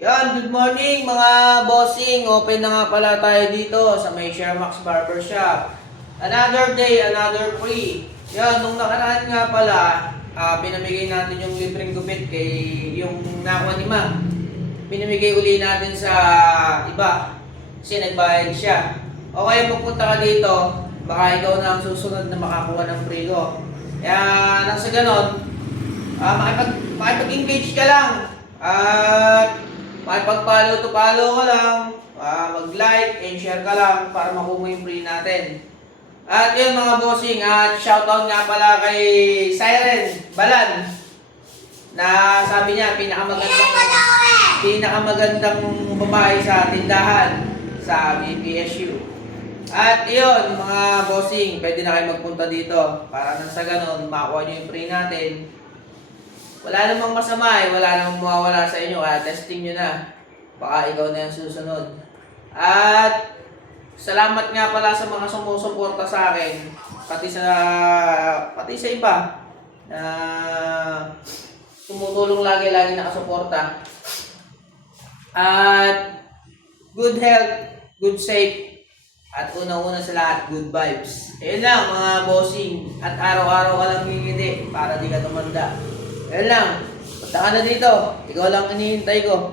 Yan, good morning mga bossing. Open na nga pala tayo dito sa may Shermax Barbershop. Another day, another free. Yan, nung nakaraan nga pala, pinamigay natin yung libreng gupit kay yung nakuha ni Ma. Pinamigay uli natin sa iba kasi nagbayad siya. O kaya pupunta ka dito, baka ikaw na ang susunod na makakuha ng free ko. Kaya nang sa ganon, makipag-engage ka lang. At makipag-follow to follow ka lang, mag-like and share ka lang para makuha mo yung free natin. At yun mga bossing, at shoutout nga pala kay Siren Balan na sabi niya pinakamagandang babae sa tindahan sa BPSU. At yun mga bossing, pwede na kayo magpunta dito para nang sa ganon makuha nyo yung free natin. Wala namang masama wala namang mawawala sa inyo, testing nyo na. Baka ikaw na yung susunod. At salamat nga pala sa mga sumusuporta sa akin, pati sa iba na tumutulong lagi nakasuporta. At good health, good safe, at una-una sa lahat, good vibes. Ayun lang mga bossing, at araw-araw ka lang ngingiti para di ka tumanda. Ayun lang, punta ka na dito. Ikaw lang hinihintay ko.